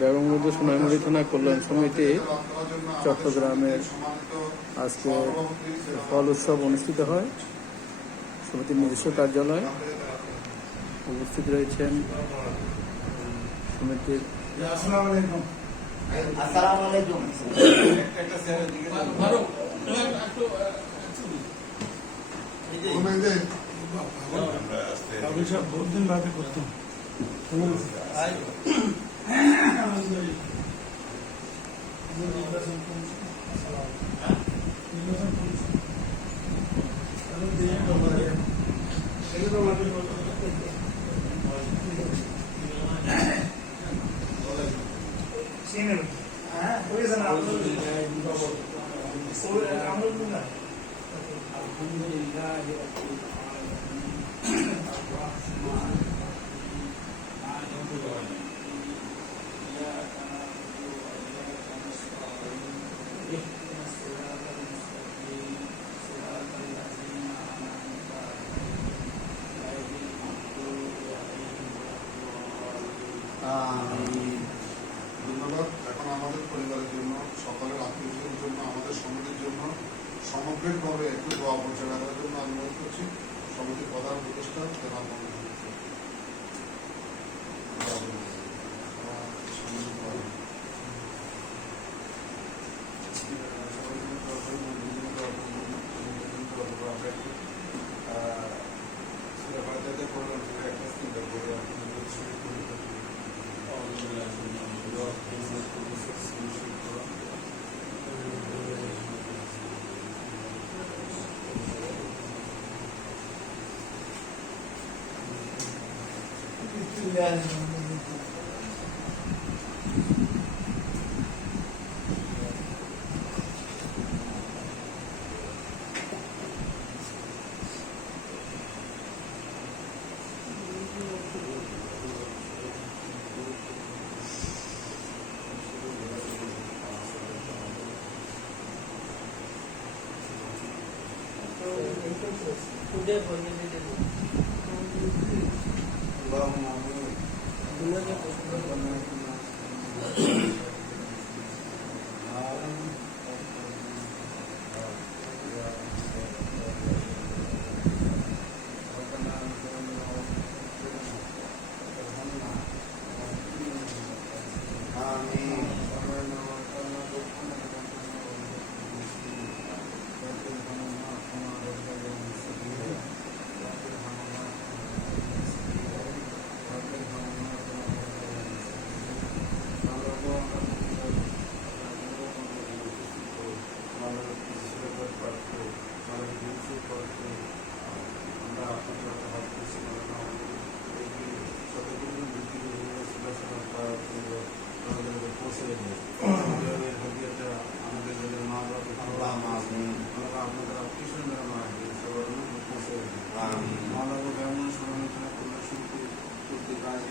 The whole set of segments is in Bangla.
বেগমগঞ্জ সোনাইমুড়ি থানা কল্যাণ সমিতি চট্টগ্রামের আজকে ফল উৎসব অনুষ্ঠিত হয়। সমিতির নিজস্ব কার্যালয়। উপস্থিত রয়েছেন সমিতির আসসালামু আলাইকুম আসসালামু আলাইকুম ঘুমাইতে অভিশাপ বহুত দিন ভাবে করতাম ধন্যবাদ। এখন আমাদের পরিবারের জন্য সকলের আত্মীয়দের জন্য আমাদের সমিতির জন্য সামগ্রিকভাবে একটু দোয়া পৌঁছে রাখার জন্য অনুরোধ করছি সমিতির প্রধান উপদেষ্টা obrigado. Good morning. Thank you.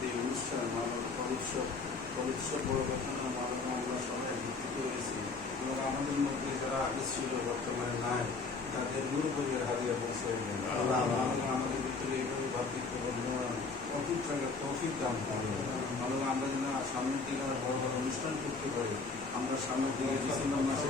Mohammad Yunus. আহ, সমিতির প্রধান। আমাদের মধ্যে যারা আগে ছিল বর্তমানে নাই তাদের নূর বইয়ের হারিয়ে পৌঁছে দেন আমাদের ভিতরে এইভাবে ভাতৃত্ব বন্ধন তৌফিক থাকে তৌফিক করে আল্লাহ আমরা যেন সামনের দিকে আমরা বড় বড় অনুষ্ঠান করতে পারি আমরা সামনের দিকে ডিসেম্বর মাসে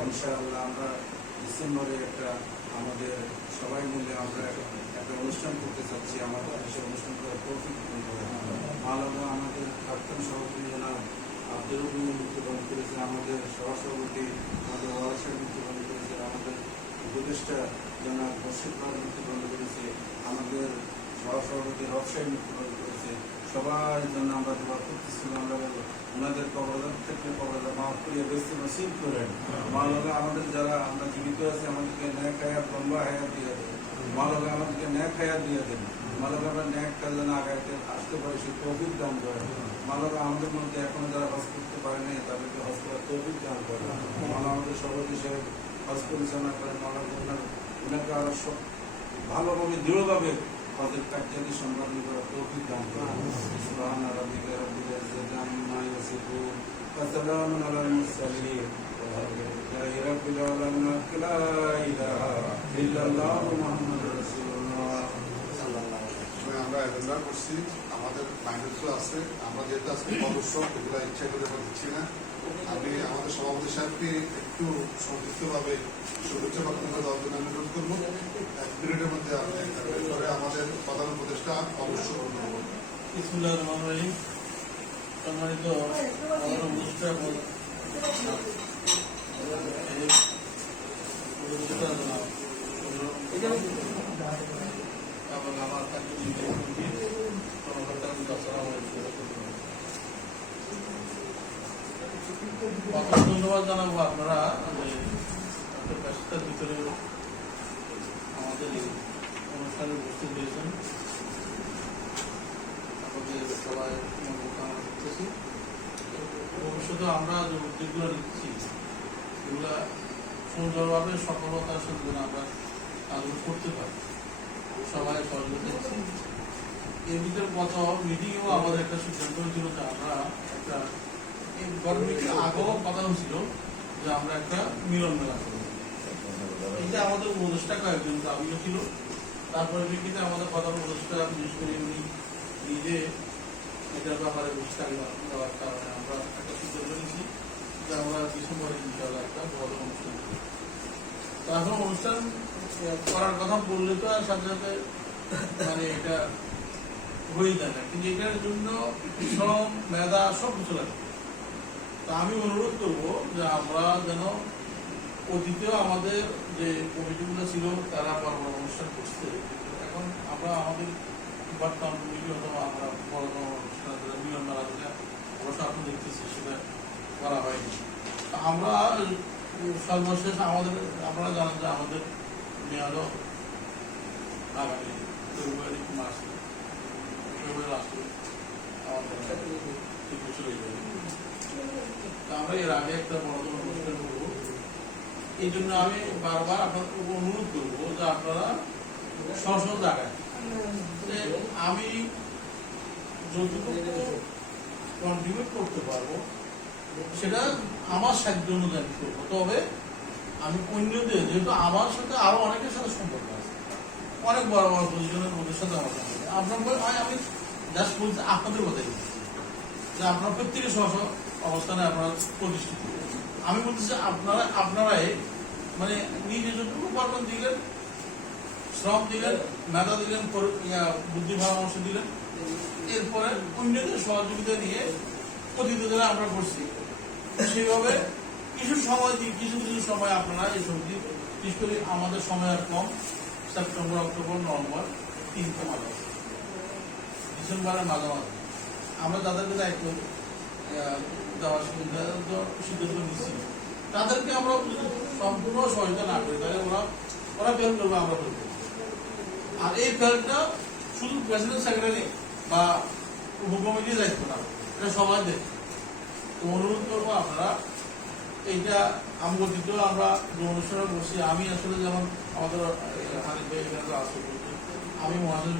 ইনশাআল্লাহ আমরা ডিসেম্বরে একটা আমাদের সবাই মিলে আমরা একটা অনুষ্ঠান করতে চাচ্ছি, আমাদের সেই অনুষ্ঠান করার তৌফিক আল্লাহ আমাদের প্রাক্তন সভাপতি জনাব আব্দুল মৃত্যুবরণ করেছে, আমাদের সহসভাপতি আমাদের ওয়ারসার মৃত্যুবরণ করেছে, আমাদের উপদেষ্টা জনাব ভাই মৃত্যুবরণ করেছে, আমাদের সহসভাপতি রবসাই মৃত্যুবরণ করেছে। সবার জন্য আমরা দোয়া করতেছি, আমরা ওনাদের কবরদার থেকে কবরদার মাফ করিয়ে বেশি নসিব করেন। মাওলানা, আমাদের যারা আমরা জীবিত আছি, আমাদেরকে ন্যায় হায়াত লম্বা হায়াত দিয়ে দেন। মাওলানা, আমাদেরকে ন্যায় হায়াত দিয়ে দেন। মাওলানা, আমরা ন্যায় কাজ যেন আগাইতে আসতে পারে, সেই তৌফিক দান করেন। মাওলানা, আমাদের মধ্যে এখন যারা হজ করতে পারে নাই, তাদেরকে হজ করার তৌফিক দান করেন। মাওলানা, আমাদের সভাপতি সাহেব হজ পরিচালনা করেন। মাওলানা ওনাকে আরও সব ভালোভাবে, দৃঢ়ভাবে পদের কার্যালয় সম্পাদন করার তৌফিক দান করুন সুবহান রাব্বিকা রাব্বিল ইজ্জাতি আম্মা ইয়াসিফুন আমরা এজেন্ডা করছি, আমাদের মাইনাসও আছে, আমরা যেহেতু আজকে সদস্য এগুলো ইচ্ছা করে আমরা দিচ্ছি না। আমি আমাদের সভাপতি সাহেবকে একটু সংক্ষিপ্তভাবে শুভেচ্ছা বক্তব্য দেওয়ার জন্য অনুরোধ করব। এক মিনিটের মধ্যে আপনি আমাদের প্রধান উপদেষ্টা অবশ্য সম্মানিত আমাদের এবং আমার কাছে ধন্যবাদ জানাব আপনারা, যে ব্যস্ততার ভিতরে আমাদের অনুষ্ঠানে উপস্থিত হয়েছেন। আমাদের সবাই কামনা করতেছি। ভবিষ্যতে আমরা যে উদ্যোগগুলো নিচ্ছি, এগুলা সুন্দরভাবে সফলতার সাথে আমরা কাজগুলো করতে পারি। ভিতরে গত মিটিংয়েও আমাদের একটা সিদ্ধান্ত হয়েছিল যে আমরা একটা এই গভর্নমেন্টের আগেও কথা হয়েছিল যে আমরা একটা মিলন মেলা করব এইটা আমাদের উপদেষ্টা কয়েকজন দাবিও ছিল তারপরে প্রেক্ষিতে আমাদের প্রধান উপদেষ্টা বিশেষ করে উনি নিজে এটার ব্যাপারে বিস্তারিত দেওয়ার কারণে আমরা একটা সিদ্ধান্ত নিয়েছি যে আমরা ডিসেম্বরে ইনশাল্লাহ একটা বড় অনুষ্ঠান করব। তো এখন অনুষ্ঠান করার কথা বললে তো আর সাথে সাথে মানে এটা হয়ে যায় কিন্তু এটার জন্য শ্রম, মেধা সব কিছু লাগে। তা আমি অনুরোধ করব যে আমরা যেন অতীতেও আমাদের যে কমিটিগুলো ছিল, তারা বড় অনুষ্ঠান করছে। এখন আমরা আমাদের বর্তমান অথবা আমরা বড় অনুষ্ঠান মিলন মেলা যেটা দেখতেছি সেটা করা হয়নি। আমরা সর্বশেষ আমাদের, আপনারা জানেন যে আমাদের মেয়াদ আগামী ফেব্রুয়ারি মাসে ফেব্রুয়ারি লাস্টে আমাদের ঠিক চলে যাবে তা আমরা এর আগে একটা বড় অনুষ্ঠান করব। এই জন্য আমি বারবার আপনাদের অনুরোধ করব যে আপনারা সশল জায়গায় আমি যতটুকু কন্ট্রিবিউট করতে পারব, সেটা আমার সাধ্য অনুযায়ী করব। তবে আমি অন্যদের, যেহেতু আমার সাথে আরও অনেকের সাথে সম্পর্ক আছে, অনেক বড় বড় পজিশনের ওদের সাথে আমার আপনার হয় আমি জাস্ট বলছি আপনাদের কথাই বলছি। যে আপনার প্রত্যেকের স্ব অবস্থানে আপনারা প্রতিষ্ঠিত। আমি বলতেছি আপনারা আপনারাই মানে নিজে যতটুকু পারবেন দিলেন, শ্রম দিলেন, মেধা দিলেন বুদ্ধি পরামর্শ দিলেন। এরপরে অন্যদের সহযোগিতা নিয়ে অতীত যারা আমরা করছি। সেইভাবে কিছু সময় দিয়ে কিছু কিছু সময় আপনারা এই সবজি বিশেষ করে আমাদের সময় আর কম, সেপ্টেম্বর, অক্টোবর, নভেম্বর, তিনটে মাস। আছে ডিসেম্বরের মাঝামাঝি আমরা তাদেরকে দায়িত্ব দেওয়ার সিদ্ধান্ত সিদ্ধান্ত নিচ্ছি। তাদেরকে আমরা সম্পূর্ণ সহায়তা না করি, তাহলে ওরা ওরা ফেল করবে, আমরা ফেল আর এই ফেলটা শুধু প্রেসিডেন্ট সেক্রেটারি বা উপকমিটির দায়িত্ব না, এটা সবাই তো অনুরোধ করব আপনারা, এইটা আমি অতীত আমরা অনুষ্ঠানে বসছি আমি আসলে যেমন আমাদের হানিফ ভাই এখানে আসতে আমি মহাজন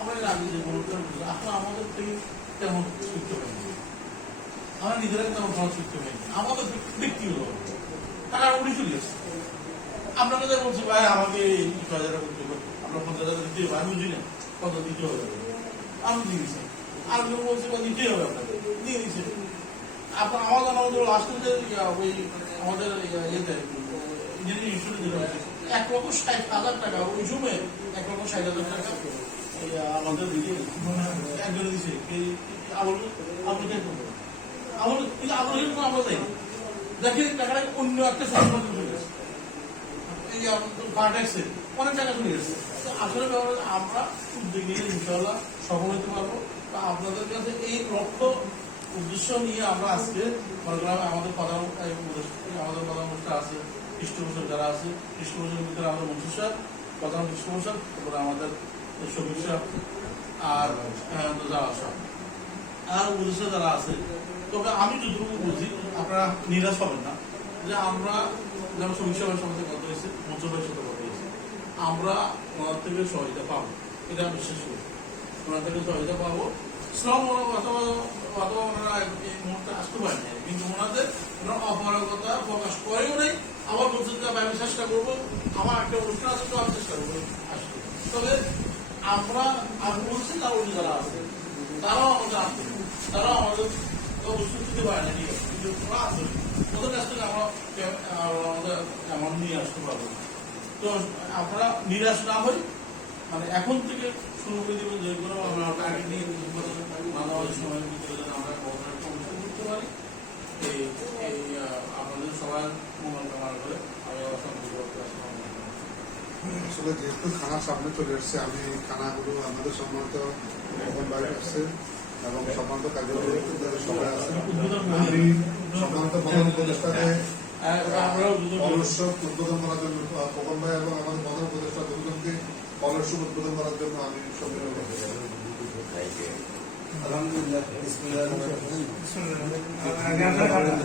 আমি আমরা এর আগে যে অনুষ্ঠান করছি আমাদের থেকে তেমন শিখতে হয়নি। আমরা নিজেরা তেমন খরচ শিখতে হয়নি। আমাদের ব্যক্তিগত টাকা উনি চলে এসছে আপনাকে যা বলছি ভাই আমাকে এই হাজার করতে হবে আমরা পঞ্চাশ হাজার দিতে হবে আমি বুঝি না কত দিতে হবে আমি দিয়ে দিচ্ছি। আর কেউ বলছে দিতে হবে আপনাকে। দিয়ে দিচ্ছে। আপনার আমাদের আমাদের লাস্টে যে ওই আমাদের ইয়া, ইয়েতে ইঞ্জিনিয়ারিং ইনস্টিটিউটে এক লক্ষ ষাট হাজার টাকা ওই সময় এক লক্ষ ষাট হাজার টাকা এই তা আপনাদের কাছে এই লক্ষ্য উদ্দেশ্য নিয়ে আমরা আজকে মনে আমাদের প্রধান আমাদের প্রধান অনুষ্ঠান আছে পৃষ্ঠপোষক যারা আছে পৃষ্ঠপোষকের ভিতরে আমাদের মন্ত্রী সাহেব প্রধান তারপরে আমাদের আর উপদেষ্টা যারা আছে, তবে আমি যতটুকু বুঝি, আপনারা নিরাশ হবেন না যে আমরা যেমন শ্রমিক সভার সাথে কথা হয়েছে মন্ত্রণালয়ের সাথে কথা হয়েছে আমরা ওনার থেকে সহায়তা পাবো। এটা আমি বিশ্বাস করি। ওনার থেকে সহায়তা পাবো। শ্রম অথবা অথবা ওনারা এই মুহূর্তে আসতে পারেন। কিন্তু ওনাদের ওনার অপারগতা প্রকাশ করেও নেই। আবার বলছেন যে আমি চেষ্টা করব। আমার একটা অনুষ্ঠান আছে, তো আমি চেষ্টা করব। আসতে। তবে আমরা আমি বলছি তার উনি যারা আছে, তারাও আমাদের আসবে তারাও আমাদের অবশ্যই দিতে পারে না, ঠিক আছে? আসবে ওদের কাছ থেকে আমরা আমাদের অ্যামাউন্ট নিয়ে আসতে পারব। তো আপনারা নিরাশ না হই। মানে এখন থেকে শুরু করে দেবেন যে কোনো আমরা আগে নিয়ে মাঝামাঝি সময়ের ভিতরে যেন আমরা কখনো কমিশন করতে পারি। এই আপনাদের সবার মঙ্গল কামনা করে আমি অসংখ্য। আসলে যেহেতু খানা সামনে চলে এসছে আমি খানাগুলো আমাদের সম্মানিত মোহন ভাই আসছে এবং সম্মানিত কার্যকরী সবাই আছেন আমি সম্মানিত প্রধান উপদেষ্টাকে কলরসব উদ্বোধন করার জন্য আহ, ভাই এবং আমাদের প্রধান উপদেষ্টা দুজনকে কলরসব উদ্বোধন করার জন্য আমি সম্মেলন আলহামদুলিল্লাহ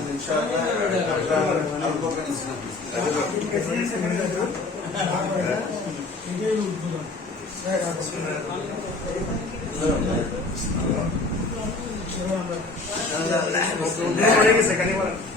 ইনশাআল্লাহ Gracias.